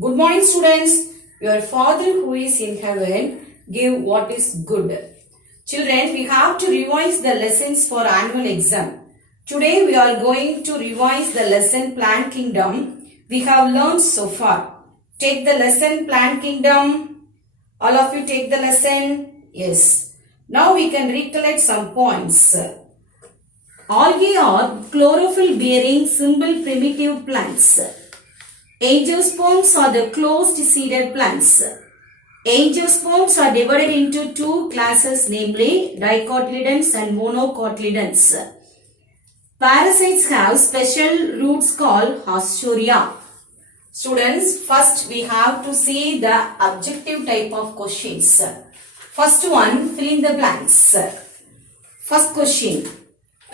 Good morning, students. Your Father who is in heaven, give what is good. Children, we have to revise the lessons for annual exam. Today, we are going to revise the lesson Plant Kingdom we have learned so far. Take the lesson Plant Kingdom. All of you take the lesson? Yes. Now, we can recollect some points. Algae are chlorophyll-bearing simple primitive plants. Angiosperms are the closed-seeded plants. Angiosperms are divided into two classes, namely dicotyledons and monocotyledons. Parasites have special roots called haustoria. Students, first we have to see the objective type of questions. First one, fill in the blanks. First question.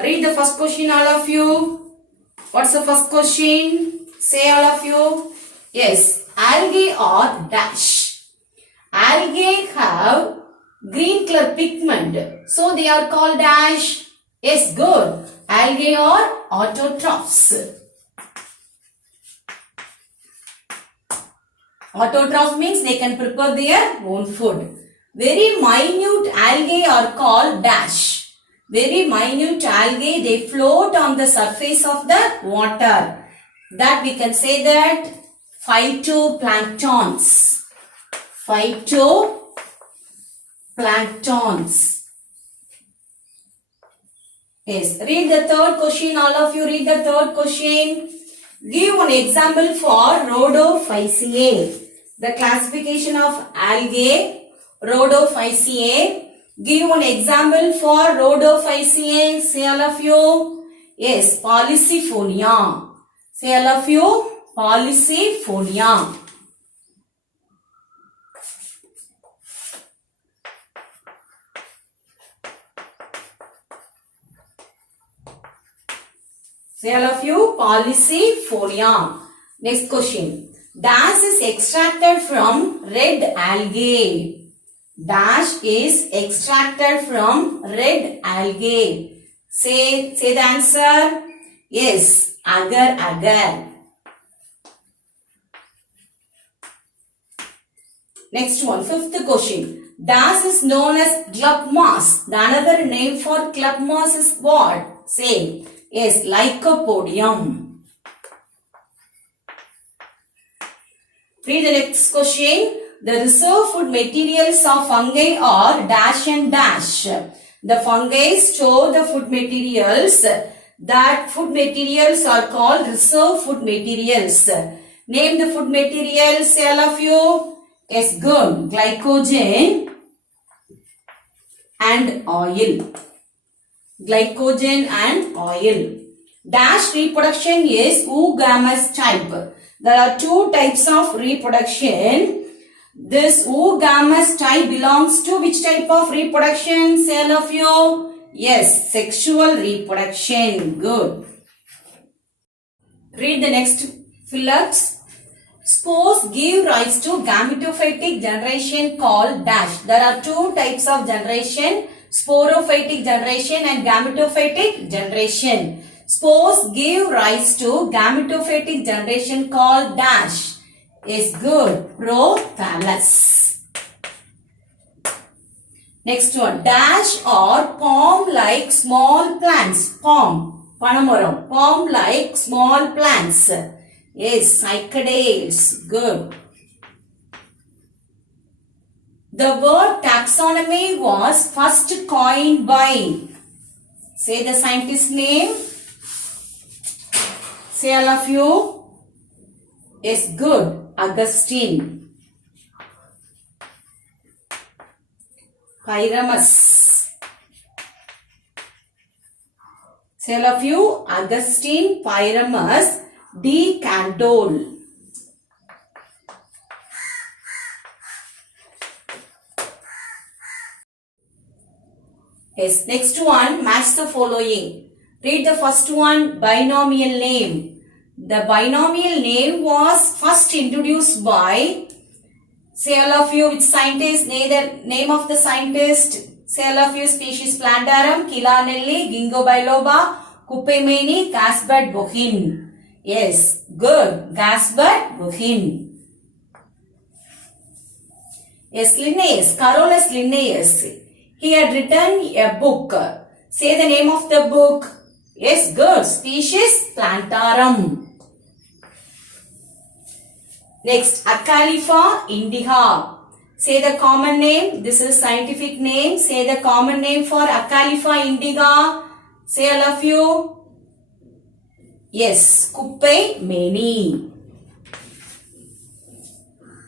Read the first question, all of you. What's the first question? Say, all of you. Yes, algae are dash. Algae have green color pigment, so they are called dash. Yes, good. Algae are autotrophs. Autotroph means they can prepare their own food. Very minute algae are called dash. Very minute algae, they float on the surface of the water. That we can say that phytoplanktons. Phytoplanktons. Yes, read the third question. All of you read the third question. Give one example for Rhodophyceae. The classification of algae, Rhodophyceae. Give one example for Rhodophyceae. Say, all of you. Yes, Policifolia. Say, all of you. Policifolia. Say, all of you. Policifolia. Next question. Dash is extracted from red algae. Dash is extracted from red algae. Say the answer. Yes, agar. Next one, fifth question. Dash is known as club moss. The another name for club moss is what? Say. Yes, Lycopodium. Read the next question. The reserve food materials of fungi are dash and dash. The fungi store the food materials. That food materials are called reserve food materials. Name the food materials, say, all of you. Yes, good. Glycogen and oil. Glycogen and oil. Dash reproduction is oogamous type. There are two types of reproduction. This oogamous type belongs to which type of reproduction? Say, all of you. Yes, sexual reproduction. Good. Read the next fillets. Spores give rise to gametophytic generation called dash. There are two types of generation. Sporophytic generation and gametophytic generation. Spores give rise to gametophytic generation called dash. Is good. Prothallus. Next one. Dash or palm-like small plants. Palm. Panamaram. Palm-like small plants. Yes. Cycadales. Good. The word taxonomy was first coined by. Say the scientist name. Say, all of you. Yes, good. Augustine. Pyramus. Say, all of you. Augustine Pyramus de Candolle. Yes, next one, match the following. Read the first one, binomial name. The binomial name was first introduced by, say, all of you, which scientist, name of the scientist. Say, all of you, species Plantarum, Chilanelli, Ginkgo biloba, Kupemeni, Gaspard Bohin. Yes, good. Gaspard Bohin. Yes, Linnaeus, Carolus Linnaeus. He had written a book. Say the name of the book. Yes, good. Species Plantarum. Next, Acalypha indica. Say the common name. This is scientific name. Say the common name for Acalypha indica. Say all of you. Yes, Kuppei Mani.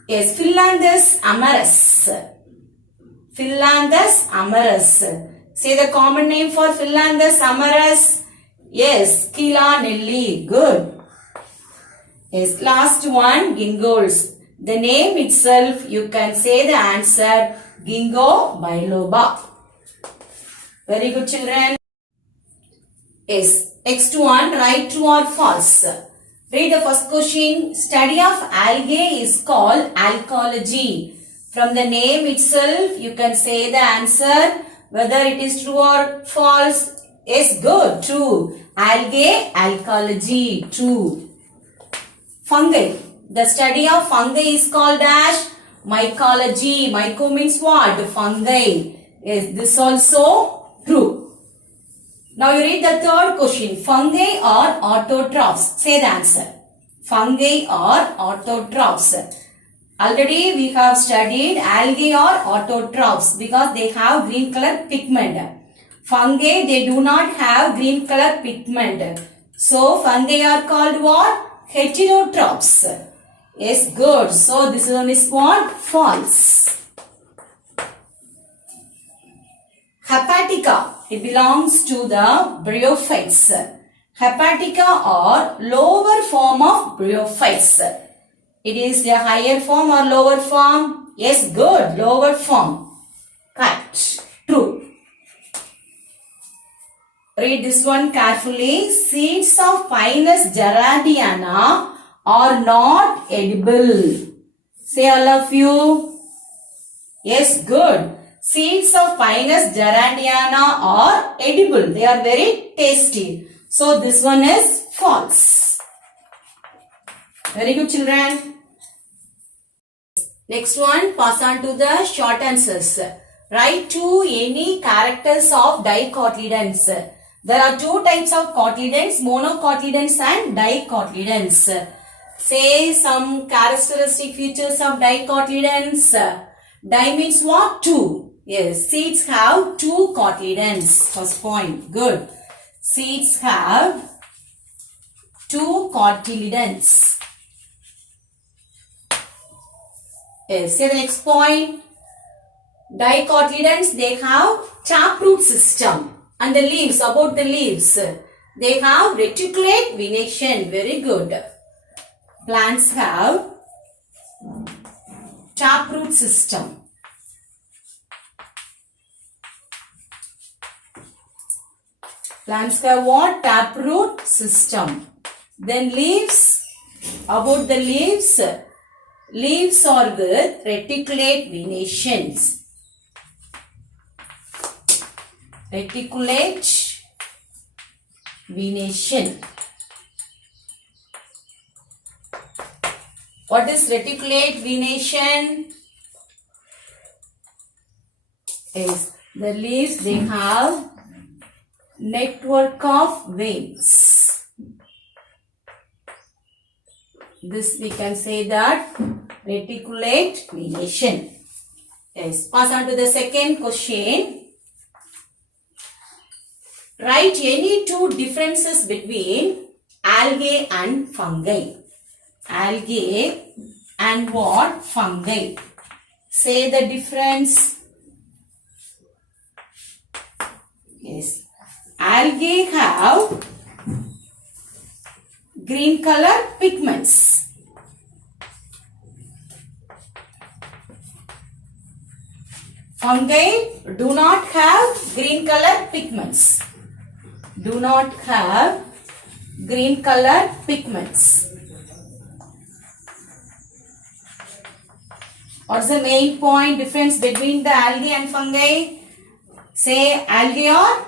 Yes, Phyllanthus amarus. Phyllanthus amarus. Say the common name for Phyllanthus amarus. Yes, Kila Nelly. Good. Yes, last one, Gingos. The name itself, you can say the answer, Ginkgo biloba. Very good, children. Yes, next one, write true or false. Read the first question. Study of algae is called alcology. From the name itself, you can say the answer, whether it is true or false. Yes, good, true. Algae, alcology, true. Fungi. The study of fungi is called as mycology. Myco means what? Fungi. Yes, this also true. Now you read the third question. Fungi or autotrophs? Say the answer. Fungi or autotrophs? Already we have studied algae or autotrophs because they have green color pigment. Fungi, they do not have green color pigment. So fungi are called what? Heterotrophs. Yes, good. So this one is what? False. Hepatica. It belongs to the bryophytes. Hepatica are lower form of bryophytes. It is a higher form or lower form? Yes, good. Lower form. Correct. True. Read this one carefully. Seeds of Pinus gerardiana are not edible. Say all of you. Yes, good. Seeds of Pinus gerardiana are edible. They are very tasty. So this one is false. Very good, children. Next one, pass on to the short answers. Write to any characters of dicotyledons. There are two types of cotyledons, monocotyledons and dicotyledons. Say some characteristic features of dicotyledons. Di means what? Two. Yes, seeds have two cotyledons. First point. Good. Seeds have two cotyledons. Yes, say the next point. Dicotyledons, they have taproot system. And the leaves, about the leaves, they have reticulate venation. Very good. Plants have taproot system. Plants have what? Taproot system. Then leaves, about the leaves, leaves are with reticulate venations. Reticulate venation. What is reticulate venation? Is the leaves, they have network of veins. This we can say that reticulate venation. Yes. Pass on to the second question. Write any two differences between algae and fungi. Algae and what? Fungi. Say the difference. Yes. Algae have green color pigments. Fungi do not have green color pigments. Do not have green color pigments. What's the main point difference between the algae and fungi? Say algae are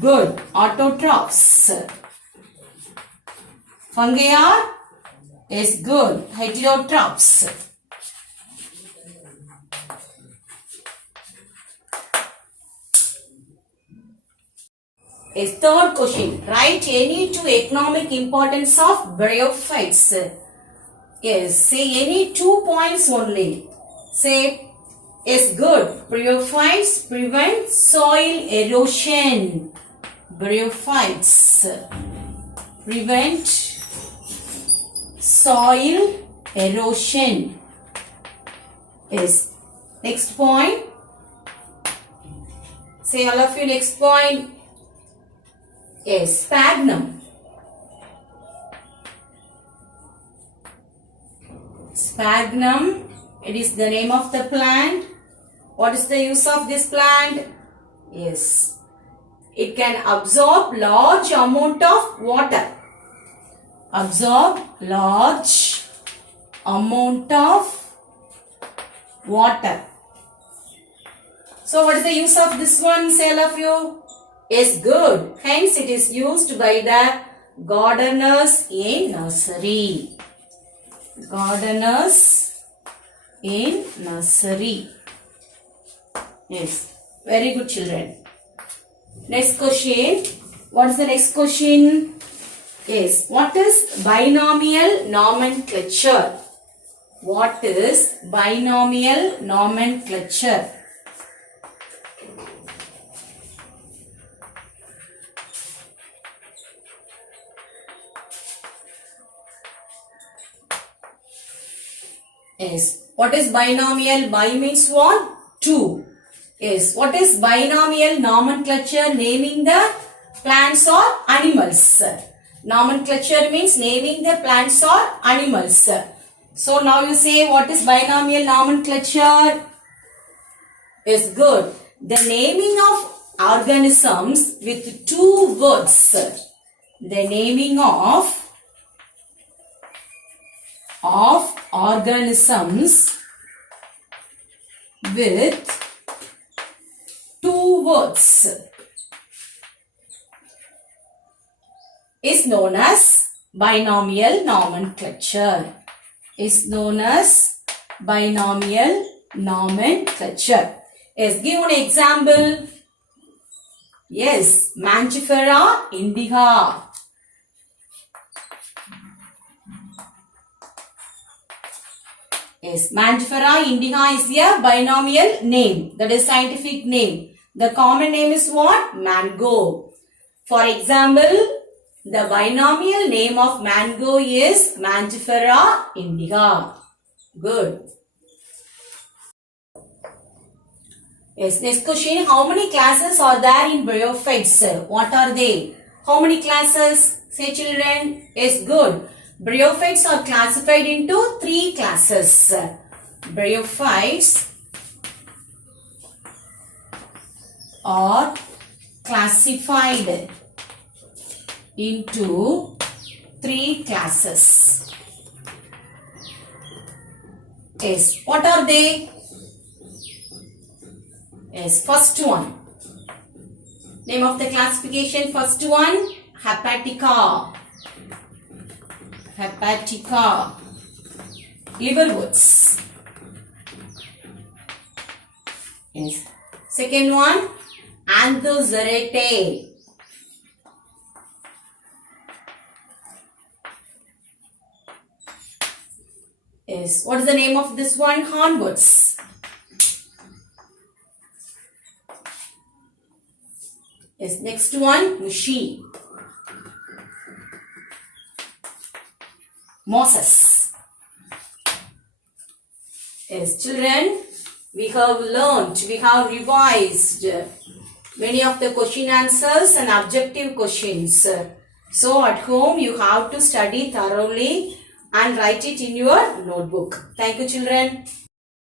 good, autotrophs. Fungi are is good, heterotrophs. A third question. Write any two economic importance of bryophytes. Yes, say any 2 points only. Say, is good. Bryophytes prevent soil erosion. Bryophytes prevent soil erosion. Yes. Next point. Say all of you next point. Yes, sphagnum. Sphagnum, it is the name of the plant. What is the use of this plant? Yes, it can absorb large amount of water. Absorb large amount of water. So what is the use of this one, say all of you? Is good. Hence it is used by the gardeners in nursery. Gardeners in nursery. Yes. Very good, children. Next question. What is the next question? Yes. What is binomial nomenclature? What is binomial nomenclature? Yes. What is binomial? Bi means what? Two. Yes. What is binomial nomenclature? Naming the plants or animals. Nomenclature means naming the plants or animals. So now you say what is binomial nomenclature? Is good. The naming of organisms with two words. The naming of organisms with two words is known as binomial nomenclature. Is known as binomial nomenclature. Yes, give an example. Yes, Mangifera indica. Yes, Mangifera indica is a binomial name. That is scientific name. The common name is what? Mango. For example, the binomial name of mango is Mangifera indica. Good. Yes, next question. How many classes are there in bryophytes? What are they? How many classes? Say children. Yes, good. Bryophytes are classified into 3 classes. Bryophytes are classified into 3 classes. Yes, what are they? Yes, first one. Name of the classification, first one, Hepatica. Hepatica. Liverworts. Yes. Second one, Anthoceratae. Yes. What is the name of this one? Hornworts. Yes. Next one, Mushi. Mosses. Yes, children, we have learnt, we have revised many of the question answers and objective questions. So at home you have to study thoroughly and write it in your notebook. Thank you, children.